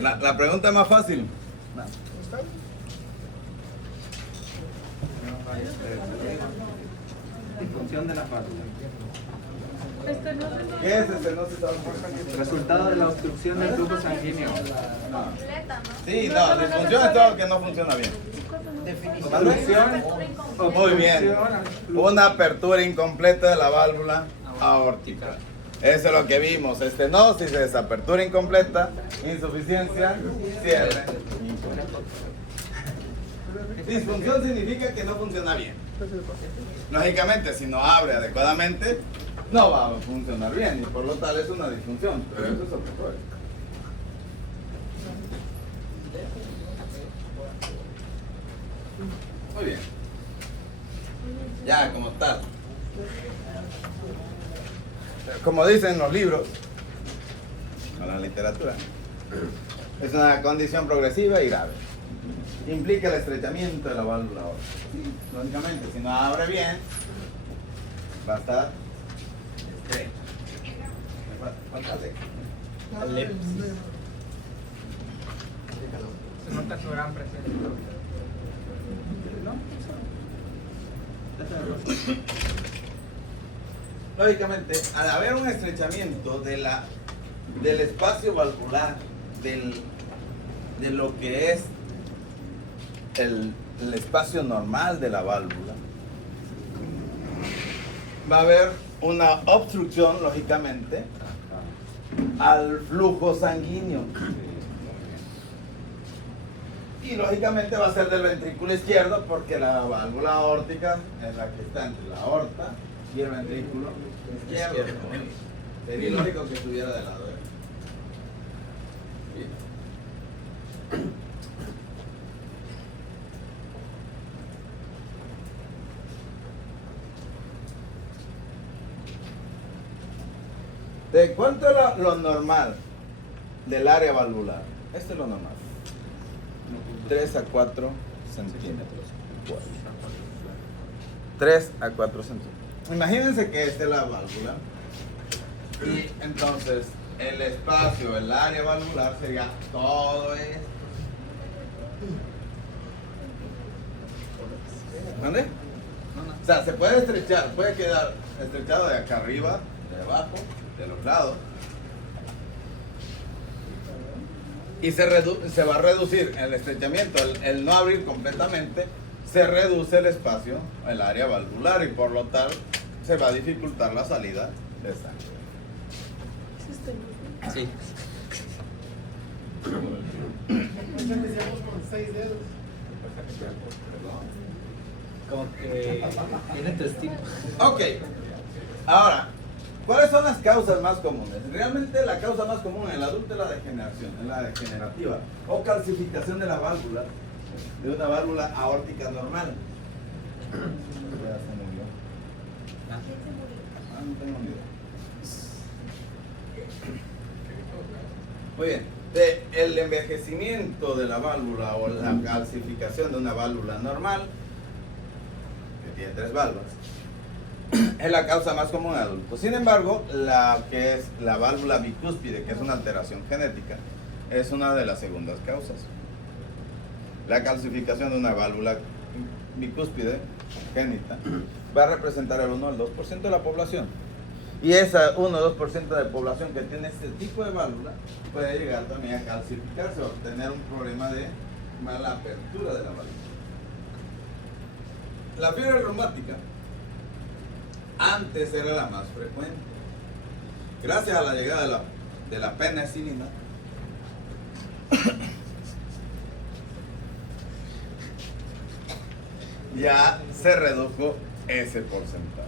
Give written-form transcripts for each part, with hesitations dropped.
La pregunta más fácil. Función de la válvula. ¿Qué es estenosis? Resultado de la obstrucción del flujo sanguíneo. Sí, no, disfunción es todo que no funciona bien. Obstrucción. Muy bien. Una apertura incompleta de la válvula aórtica. Eso es lo que vimos. Estenosis es apertura incompleta, insuficiencia, cierre. Disfunción significa que no funciona bien. Lógicamente, si no abre adecuadamente, no va a funcionar bien y por lo tal es una disfunción. Pero eso es otra cosa. Muy bien. Ya, como tal. Como dicen los libros, o la literatura, es una condición progresiva y grave. Implica el estrechamiento de la válvula aórtica. Lógicamente, si no abre bien, va a estar estrecho. Falta de Se nota su gran presencia. Lógicamente, al haber un estrechamiento del espacio valvular, de lo que es el espacio normal de la válvula, va a haber una obstrucción, lógicamente, al flujo sanguíneo. Y lógicamente va a ser del ventrículo izquierdo porque la válvula aórtica es la que está entre la aorta y el ventrículo izquierdo. Sería lógico que estuviera del lado derecho. ¿De cuánto es lo normal del área valvular? Esto es lo normal. 3 a 4 centímetros. 3 a 4 centímetros. Imagínense que esta es la válvula. Y entonces el espacio, el área valvular sería todo esto. ¿Dónde? O sea, se puede estrechar, puede quedar estrechado de acá arriba, de abajo, de los lados. Y se va a reducir el estrechamiento, el no abrir completamente, se reduce el espacio, el área valvular y por lo tal se va a dificultar la salida de sangre. Sí. Como que tiene testículos. Ok, ahora, ¿cuáles son las causas más comunes? Realmente la causa más común en el adulto es la degeneración, es la degenerativa o calcificación de la válvula, de una válvula aórtica normal. Ya se murió. Ah, no tengo ni idea. Muy bien, el envejecimiento de la válvula o la calcificación de una válvula normal, que tiene 3 válvulas, es la causa más común en adultos. Sin embargo, la que es la válvula bicúspide, que es una alteración genética, es una de las segundas causas. La calcificación de una válvula bicúspide congénita va a representar el 1 al 2% de la población. Y esa 1 o 2% de población que tiene este tipo de válvula puede llegar también a calcificarse o tener un problema de mala apertura de la válvula. La fiebre reumática antes era la más frecuente. Gracias a la llegada de la penicilina, ya se redujo ese porcentaje.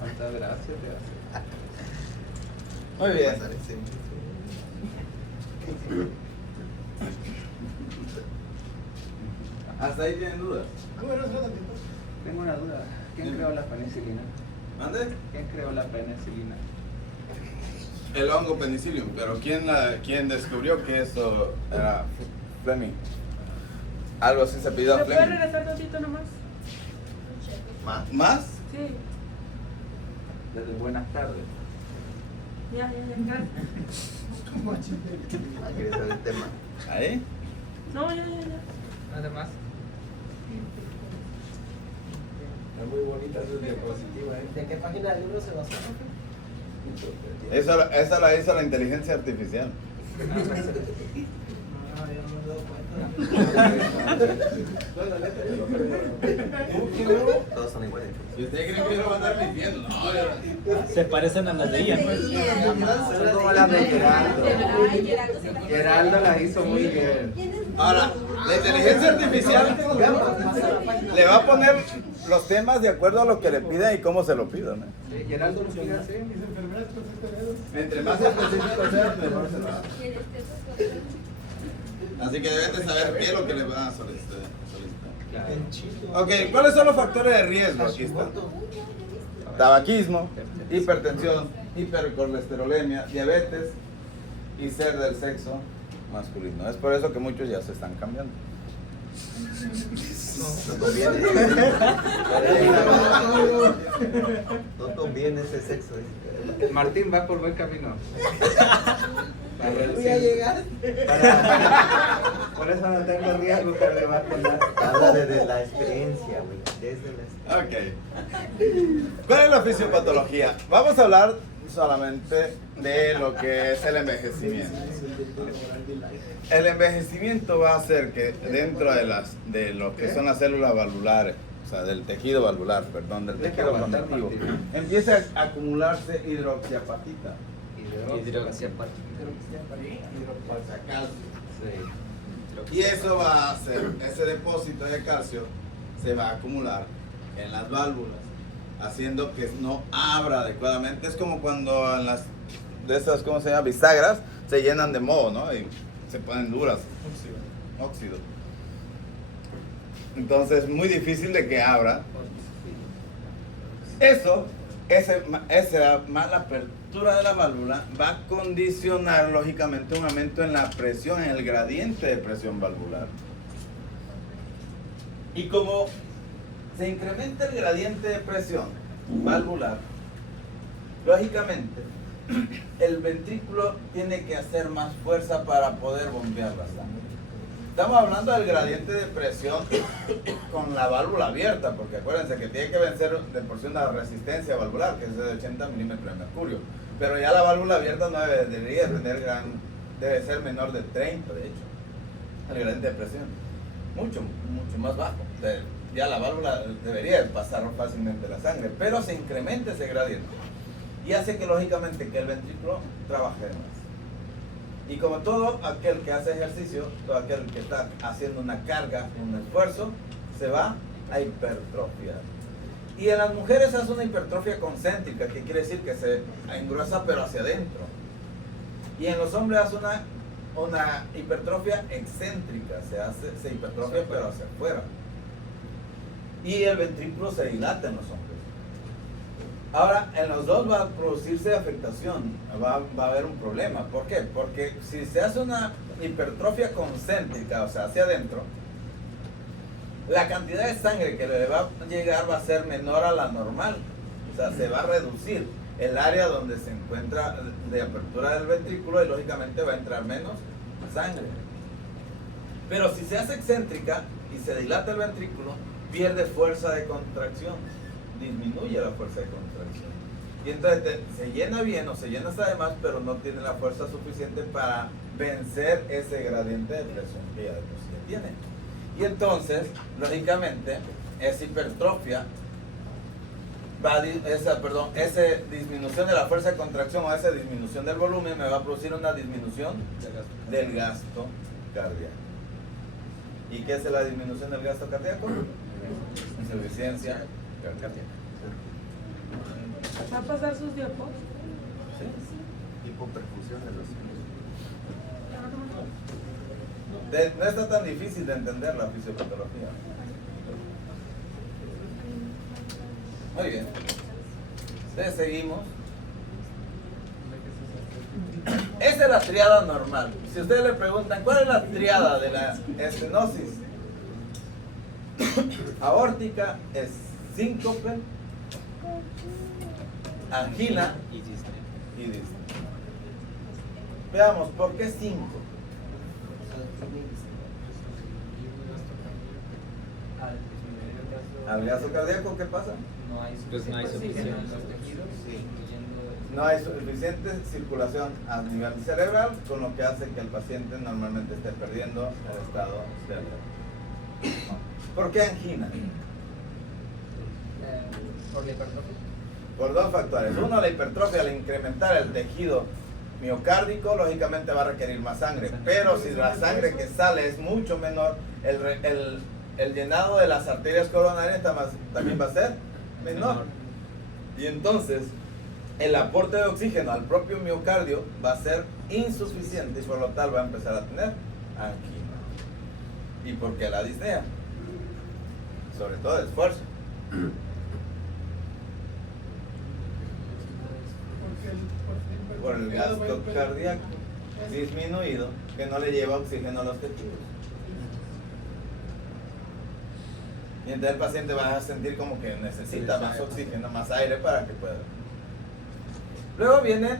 Muchas gracias, gracias. Muy bien. ¿Hasta ahí tienen dudas? Tengo una duda. ¿Quién creó la penicilina? ¿Mande? ¿Quién creó la penicilina? El hongo penicillium, pero ¿quién descubrió que eso era Fleming? Algo así se pidió a ¿Me puede Fleming. regresar tantito nomás? ¿Más? Sí. Desde buenas tardes. Ya. ¿Quieres saber el tema? ¿Ahí? No, ya. Además. Está muy bonita su diapositiva, ¿eh? ¿De qué página del libro se basó? Esa la hizo la inteligencia artificial. No, yo no me he dado cuenta. Todos son iguales. Si usted cree que yo lo voy a andar mintiendo, no, Se parecen a las de ella, pues. Son como las de Geraldo. Geraldo las hizo muy bien. Ahora, la inteligencia artificial le va a poner los temas de acuerdo a lo que le pida y cómo se lo pida, ¿no? Sí, Geraldo nos pide así. Entre más específico sea, mejor será. Así que deben de saber qué es lo que le van a solicitar. Ok, ¿cuáles son los factores de riesgo? Aquí está. Tabaquismo, hipertensión, hipercolesterolemia, diabetes y ser del sexo masculino. Es por eso que muchos ya se están cambiando. No conviene. No conviene ese sexo. Martín va por buen camino. Voy a llegar. Por eso no tengo riesgo que le va a contar. Habla desde la experiencia, güey. Desde la experiencia. Ok. ¿Cuál es la fisiopatología? Vamos a hablar solamente de lo que es el envejecimiento. El envejecimiento va a hacer que dentro de lo que son las células valvulares, o sea, del tejido valvular, perdón, del tejido conectivo, empiece a acumularse hidroxiapatita. Y eso va a hacer, ese depósito de calcio se va a acumular en las válvulas, haciendo que no abra adecuadamente. Es como cuando en las de esas, ¿cómo se llama? Bisagras se llenan de moho, ¿no? Y se ponen duras. Óxido. Entonces es muy difícil de que abra. Esa mala apertura de la válvula va a condicionar lógicamente un aumento en la presión, en el gradiente de presión valvular. Y como se incrementa el gradiente de presión valvular, lógicamente el ventrículo tiene que hacer más fuerza para poder bombear la sangre. Estamos hablando del gradiente de presión con la válvula abierta, porque acuérdense que tiene que vencer de por sí una resistencia valvular, que es de 80 milímetros de mercurio. Pero ya la válvula abierta no debería tener debe ser menor de 30, de hecho, el gradiente de presión. Mucho más bajo. Ya la válvula debería pasar fácilmente la sangre, pero se incrementa ese gradiente y hace que lógicamente que el ventrículo trabaje más. Y como todo aquel que hace ejercicio, todo aquel que está haciendo una carga, un esfuerzo, se va a hipertrofiar. Y en las mujeres hace una hipertrofia concéntrica, que quiere decir que se engruesa pero hacia adentro. Y en los hombres hace una hipertrofia excéntrica, se hipertrofia pero hacia afuera. Y el ventrículo se dilata en los hombres. Ahora, en los dos va a producirse afectación, va a haber un problema. ¿Por qué? Porque si se hace una hipertrofia concéntrica, o sea, hacia adentro, la cantidad de sangre que le va a llegar va a ser menor a la normal. O sea, se va a reducir el área donde se encuentra de apertura del ventrículo y lógicamente va a entrar menos sangre. Pero si se hace excéntrica y se dilata el ventrículo, pierde fuerza de contracción, disminuye la fuerza de contracción. Y entonces se llena bien o se llena hasta de más, pero no tiene la fuerza suficiente para vencer ese gradiente de presión que ya de por sí tiene. Y entonces, lógicamente, esa hipertrofia, esa disminución de la fuerza de contracción o esa disminución del volumen me va a producir una disminución del gasto cardíaco. ¿Y qué es la disminución del gasto cardíaco? Insuficiencia cardíaca. ¿Va a pasar sus diapos? Sí. Hipoperfusión de los No está tan difícil de entender la fisiopatología. Muy bien. Entonces seguimos. Esa es la triada normal. Si ustedes le preguntan, ¿cuál es la triada de la estenosis aórtica? Es síncope, angina y aquí dice. Veamos, ¿por qué 5? Al gasto cardíaco, ¿qué pasa? Pues no hay suficiente. No hay suficiente circulación a nivel cerebral, con lo que hace que el paciente normalmente esté perdiendo el estado cerebral. ¿Por qué angina? Por la hipertrofia. Por dos factores. Uno, la hipertrofia, al incrementar el tejido miocárdico, lógicamente va a requerir más sangre. Pero si la sangre que sale es mucho menor, el llenado de las arterias coronarias también va a ser menor. Y entonces, el aporte de oxígeno al propio miocardio va a ser insuficiente y por lo tal va a empezar a tener angina. ¿Y por qué la disnea? Sobre todo el esfuerzo. Por el gasto cardíaco disminuido que no le lleva oxígeno a los tejidos. Y entonces el paciente va a sentir como que necesita más oxígeno, más aire para que pueda. Luego viene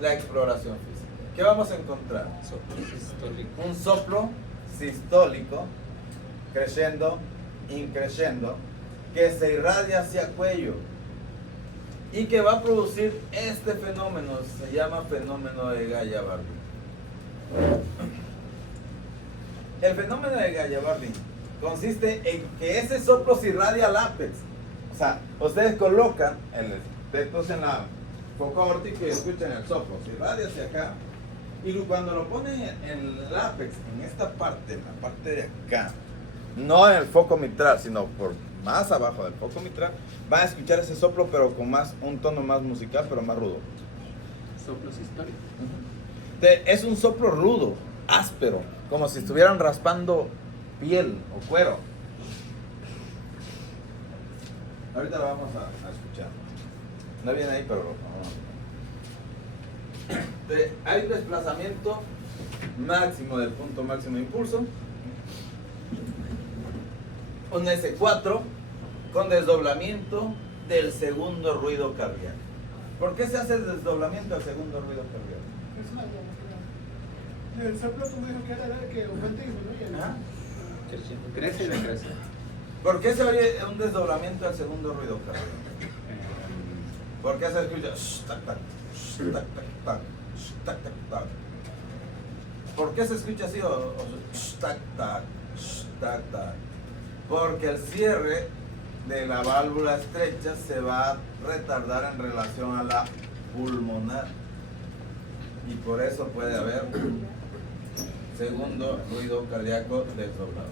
la exploración física. ¿Qué vamos a encontrar? Un soplo sistólico, creciendo, increciendo, que se irradia hacia cuello y que va a producir este fenómeno, se llama fenómeno de Gaya-Bardin. El fenómeno de Gaya-Bardin consiste en que ese soplo se irradia al ápex. O sea, ustedes colocan el espectro en la foco aórtico y escuchan el soplo, se irradia hacia acá. Y cuando lo ponen en el ápex, en esta parte, en la parte de acá, no en el foco mitral, sino por más abajo del foco mitral, van a escuchar ese soplo, pero con un tono más musical, pero más rudo. Soplo sistólico. Es un soplo rudo, áspero, como si estuvieran raspando piel o cuero. Ahorita lo vamos a escuchar. No viene ahí, pero vamos. Hay un desplazamiento máximo del punto máximo de impulso. Un S4 con desdoblamiento del segundo ruido cardíaco. ¿Por qué se hace el desdoblamiento del segundo ruido cardíaco? El soplo tú dijo que era que aumenta y disminuye. ¿Ah? Crece y decrece. ¿Por qué se oye un desdoblamiento del segundo ruido cardíaco? ¿Por qué se escucha tac, tac, tac, tac, tac, tac, tac? ¿Por qué se escucha así o tac, tac, tac, tac? Porque el cierre de la válvula estrecha se va a retardar en relación a la pulmonar y por eso puede haber segundo ruido cardíaco desdoblado.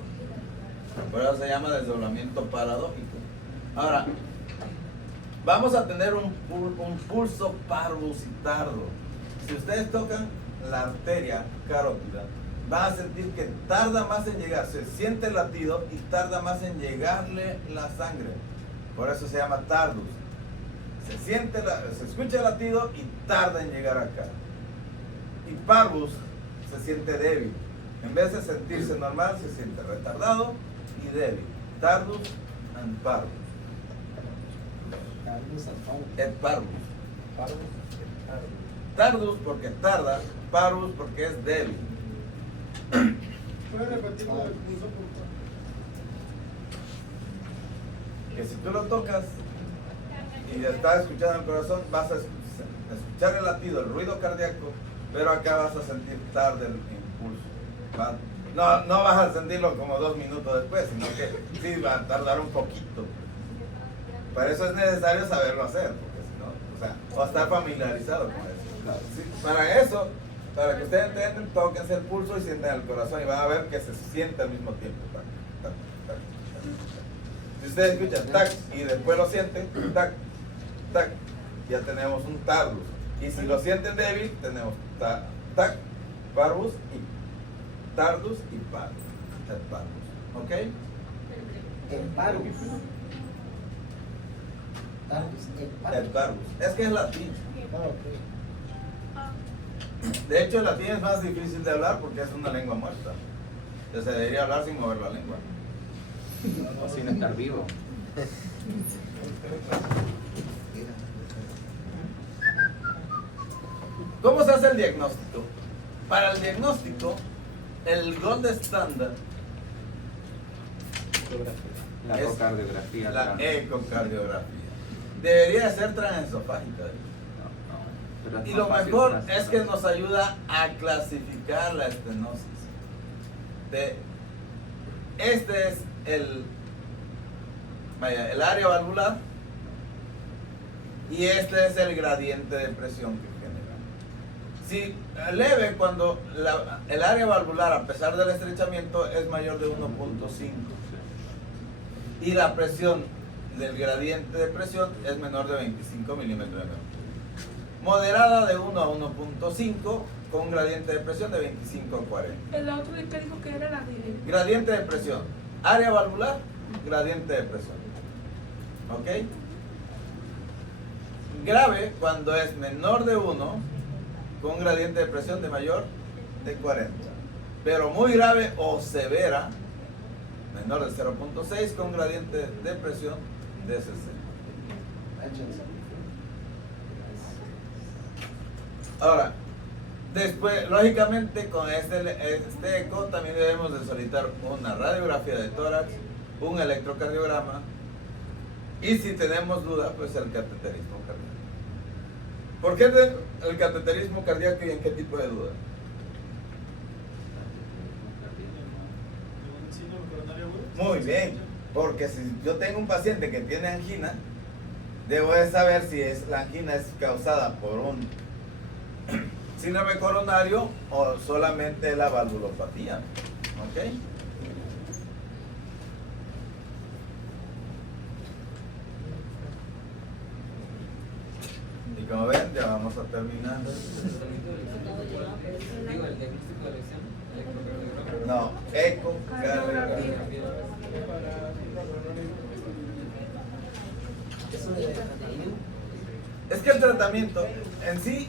Por eso se llama desdoblamiento paradójico. Ahora, vamos a tener un pulso parvus y tardo. Si ustedes tocan la arteria carótida, van a sentir que tarda más en llegar, se siente el latido y tarda más en llegarle la sangre. Por eso se llama tardus. Se escucha el latido y tarda en llegar acá. Y parvus se siente débil. En vez de sentirse normal, se siente retardado y débil. Tardus and parvus. Et parvus. Tardus porque tarda, parvus porque es débil. ¿Puedes repetir lo del pulso, por favor? Que si tú lo tocas y estás escuchando el corazón, vas a escuchar el latido, el ruido cardíaco, pero acá vas a sentir tarde el impulso. No vas a sentirlo como 2 minutos después, sino que sí va a tardar un poquito. Para eso es necesario saberlo hacer, porque si no, o estar familiarizado con eso. Sí, para eso, para que ustedes entiendan, tóquense el pulso y sientan el corazón y van a ver que se siente al mismo tiempo. Tac, tac, tac, tac, tac. Si ustedes escuchan tac y después lo sienten, tac, tac, ya tenemos un tardus. Y si lo sienten débil, tenemos tac, tac, parvus y tardus y parvus. El parvus. ¿Ok? El parvus. El parvus. Es que es latín. Ah, ok. De hecho, el latín es más difícil de hablar porque es una lengua muerta. Entonces se debería hablar sin mover la lengua. O sin estar vivo. ¿Cómo se hace el diagnóstico? Para el diagnóstico, el gold standard La es ecocardiografía. la claro. ecocardiografía. Debería ser transesofágica. Pero es Y más lo fácil mejor tras- es que nos ayuda a clasificar la estenosis. Este es el área valvular y este es el gradiente de presión que genera. Si leve, cuando el área valvular, a pesar del estrechamiento, es mayor de 1.5 y la presión del gradiente de presión es menor de 25 milímetros de mercurio. Moderada de 1 a 1.5 con un gradiente de presión de 25 a 40. El otro que dijo que era la de... Gradiente de presión, área valvular, gradiente de presión. ¿Ok? Grave cuando es menor de 1 con un gradiente de presión de mayor de 40. Pero muy grave o severa, menor de 0.6 con un gradiente de presión de 60. Ahora, después, lógicamente, con este eco también debemos de solicitar una radiografía de tórax, un electrocardiograma y si tenemos duda, pues el cateterismo cardíaco. ¿Por qué el cateterismo cardíaco y en qué tipo de duda? Muy bien, porque si yo tengo un paciente que tiene angina, debo de saber si la angina es causada por un síndrome coronario o solamente la valvulopatía. ¿Ok? Y como ven, ya vamos a terminar. Digo, el diagnóstico de elección, electrocardiograma. No, ecocardiografía. Eso de tratamiento. Es que el tratamiento en sí,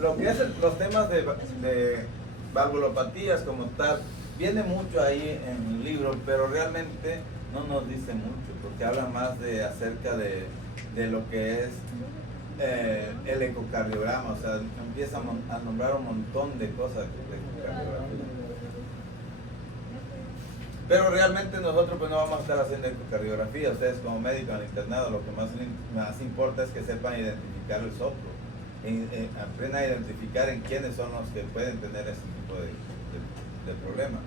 lo que es los temas de valvulopatías como tal, viene mucho ahí en el libro, pero realmente no nos dice mucho, porque habla más acerca de lo que es el ecocardiograma, o sea, empieza a nombrar un montón de cosas de ecocardiografía. Pero realmente nosotros pues no vamos a estar haciendo ecocardiografía. Ustedes como médicos al internado lo que más importa es que sepan identificar el soplo, aprendan a identificar en quiénes son los que pueden tener ese tipo de problema.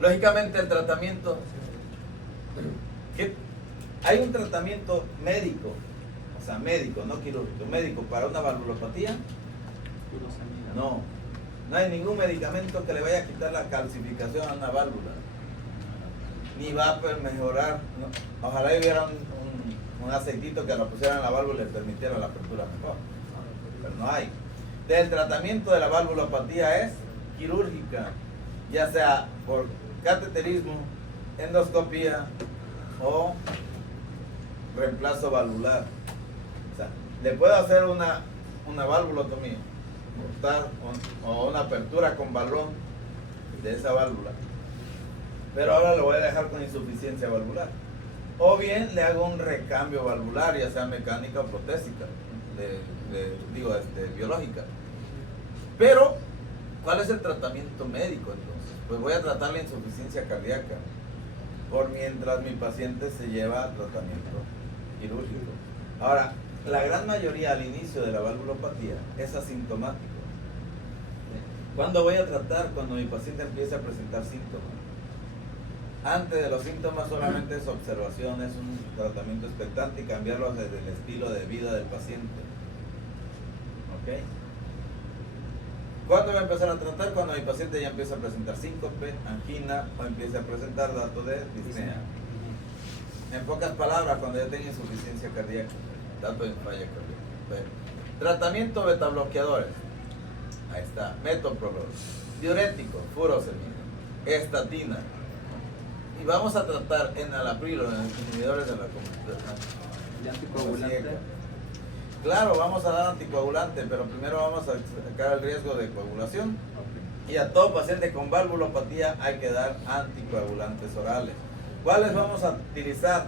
Lógicamente el tratamiento, hay un tratamiento médico, o sea médico, no quirúrgico, médico para una valvulopatía. No hay ningún medicamento que le vaya a quitar la calcificación a una válvula, ni va a mejorar. Ojalá hubiera un aceitito que lo pusieran en la válvula y le permitiera la apertura mejor, pero no hay. El tratamiento de la valvulopatía es quirúrgica, ya sea por cateterismo, endoscopía o reemplazo valvular. O sea, le puedo hacer una valvulotomía o una apertura con balón de esa válvula, pero ahora lo voy a dejar con insuficiencia valvular, o bien le hago un recambio valvular, ya sea mecánica o protésica, biológica. Pero ¿cuál es el tratamiento médico entonces? Pues voy a tratar la insuficiencia cardíaca por mientras mi paciente se lleva tratamiento quirúrgico. Ahora, la gran mayoría al inicio de la valvulopatía es asintomático. ¿Cuándo voy a tratar? Cuando mi paciente empiece a presentar síntomas. Antes de los síntomas solamente es observación, es un tratamiento expectante y cambiarlo desde el estilo de vida del paciente. ¿Ok? ¿Cuándo voy a empezar a tratar? Cuando mi paciente ya empieza a presentar síncope, angina o empieza a presentar datos de disnea. En pocas palabras, cuando ya tenga insuficiencia cardíaca, dato de falla cardíaca. Bueno, tratamiento betabloqueadores. Ahí está, metoprolol, diurético, furosemida, estatina. Y vamos a tratar enalapril, en los inhibidores de la ¿Y anticoagulante? Claro, vamos a dar anticoagulante, pero primero vamos a sacar el riesgo de coagulación. Y a todo paciente con valvulopatía hay que dar anticoagulantes orales. ¿Cuáles vamos a utilizar?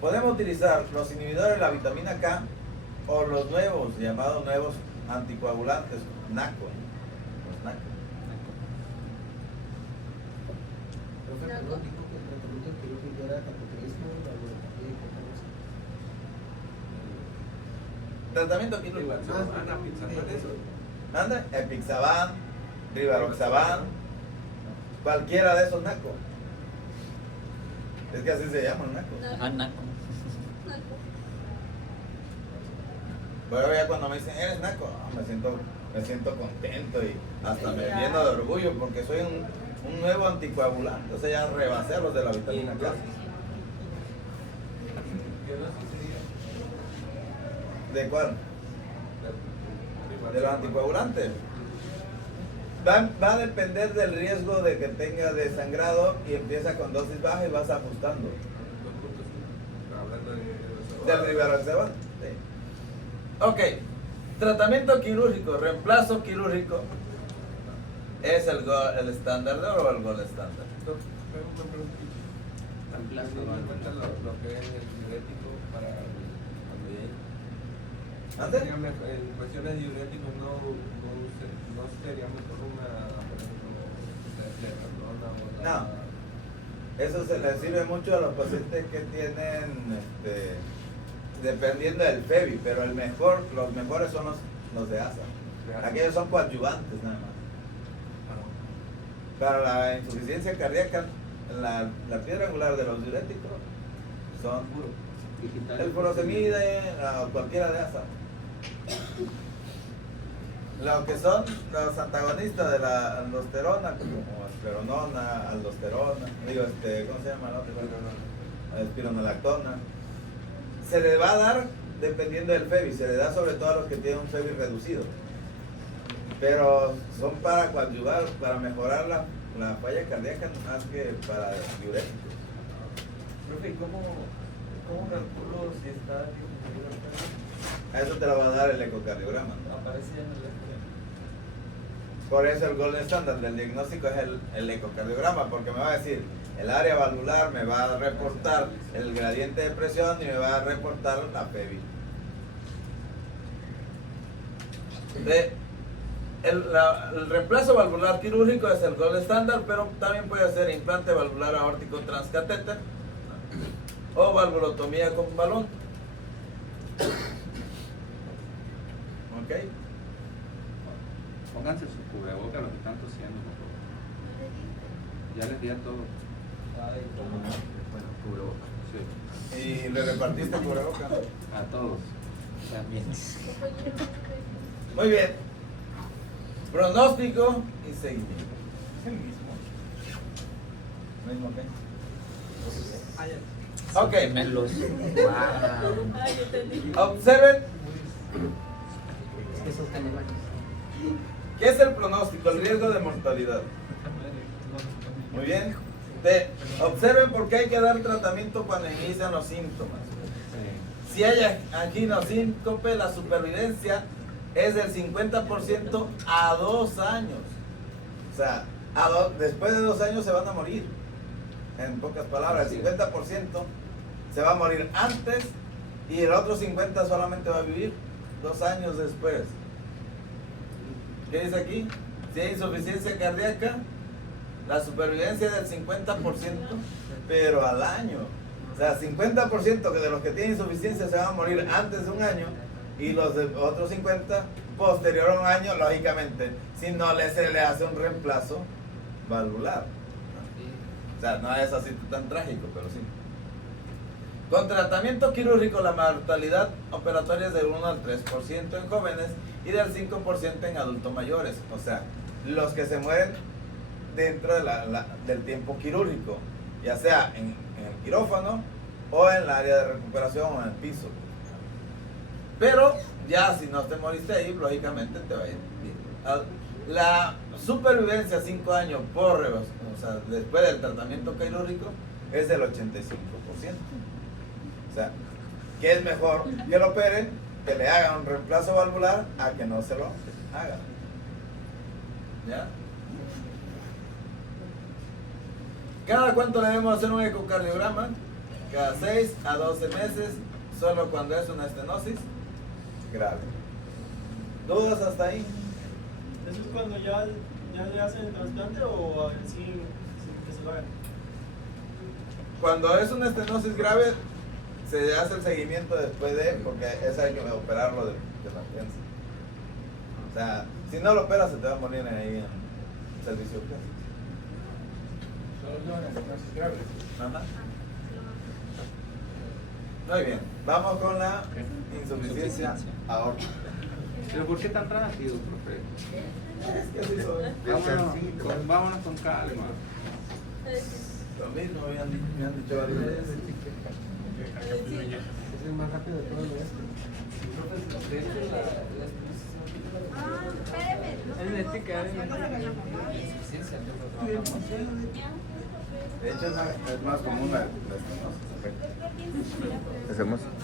Podemos utilizar los inhibidores de la vitamina K o los nuevos, llamados nuevos anticoagulantes, NACO. Los NACO. Profe, perdón, dijo que el tratamiento quirúrgico era cateterismo, valvulopatía y qué cosa. Tratamiento quirúrgico. Eso. Anda, Epixaban, Rivaroxaban, cualquiera de esos NACO. Es que así se llaman NACO. Anaco. Pero ya cuando me dicen, ¿eres NACO? Me siento contento y hasta me lleno de orgullo porque soy un nuevo anticoagulante. O sea, ya rebasé los de la vitamina K. ¿De cuál? De los anticoagulantes. Va a depender del riesgo de que tenga de sangrado y empieza con dosis baja y vas ajustando. Del Rivaroxaban. Sí. Ok. Tratamiento quirúrgico, reemplazo quirúrgico. ¿Es el estándar de oro o el gold estándar? Teniendo en cuenta lo que es el diurético para cuando llegue. ¿Ande? En cuestiones de diuréticos no sería mejor una, por ejemplo, letrozona o No. Eso se le sirve mucho a los pacientes que tienen, dependiendo del FEBI, pero los mejores son los de ASA. Aquellos son coadyuvantes nada más. Para la insuficiencia cardíaca, la piedra angular de los diuréticos son el furosemide o cualquiera de ASA. Lo que son los antagonistas de la aldosterona, como esperonona, aldosterona, ¿cómo se llama? Espironolactona. Se le va a dar dependiendo del FEBI, se le da sobre todo a los que tienen un FEBI reducido. Pero son para coadyuvar, para mejorar la falla cardíaca más que para diuréticos. Profe, ¿cómo calculo si está disminuido? A eso te lo va a dar el ecocardiograma, ¿no? Aparece en el Por eso el gold estándar del diagnóstico es el ecocardiograma, porque me va a decir el área valvular, me va a reportar el gradiente de presión y me va a reportar la PEVI. El reemplazo valvular quirúrgico es el gold estándar, pero también puede ser implante valvular aórtico transcatéter o valvulotomía con balón. ¿Ok? Pónganse su cubreboca los que están tosiendo, por favor. Ya les di a todos. Bueno, cubreboca. Sí. ¿Y le repartiste cubreboca? A todos. También. Muy bien. Pronóstico y seguimiento. Es el mismo. Ok. Gemelos. Wow. Ay, yo entendí. Observen. Es que son animales. ¿Qué es el pronóstico? El riesgo de mortalidad. Muy bien. Observen por qué hay que dar tratamiento cuando inician los síntomas. Si hay angina o síncope, la supervivencia es del 50% a 2 años. O sea, después de 2 años se van a morir. En pocas palabras, el 50% se va a morir antes y el otro 50% solamente va a vivir 2 años después. ¿Qué dice aquí? Si hay insuficiencia cardíaca, la supervivencia es del 50%, pero al año. O sea, 50% de los que tienen insuficiencia se van a morir antes de 1 año y los otros 50 posterior a 1 año, lógicamente, si no se le hace un reemplazo valvular. O sea, no es así tan trágico, pero sí. Con tratamiento quirúrgico, la mortalidad operatoria es del 1 al 3% en jóvenes y del 5% en adultos mayores. O sea, los que se mueren dentro de del tiempo quirúrgico, ya sea en el quirófano o en el área de recuperación o en el piso. Pero ya si no te moriste ahí, lógicamente te va a ir bien. La supervivencia 5 años o sea, después del tratamiento quirúrgico es del 85%. O sea, que es mejor que lo operen, que le hagan un reemplazo valvular a que no se lo hagan. ¿Ya? ¿Cada cuánto debemos hacer un ecocardiograma? Cada 6 a 12 meses, solo cuando es una estenosis. grave. ¿Dudas hasta ahí? ¿Eso es cuando ya le hacen el trasplante o sin que se lo hagan? Cuando es una estenosis grave, se hace el seguimiento después de, porque esa hay que operarlo de emergencia. O sea, si no lo operas, se te va a morir ahí en servicio clínico. Solo las estenosis graves. Ajá. Muy bien, vamos con la insuficiencia aórtica. ¿Pero por qué tan rápido, profe? Es que así soy. Vámonos con calma. Lo mismo me han dicho varias veces. Es el más rápido de todo esto. Es ética, De hecho, es más común la estenosis. Hacemos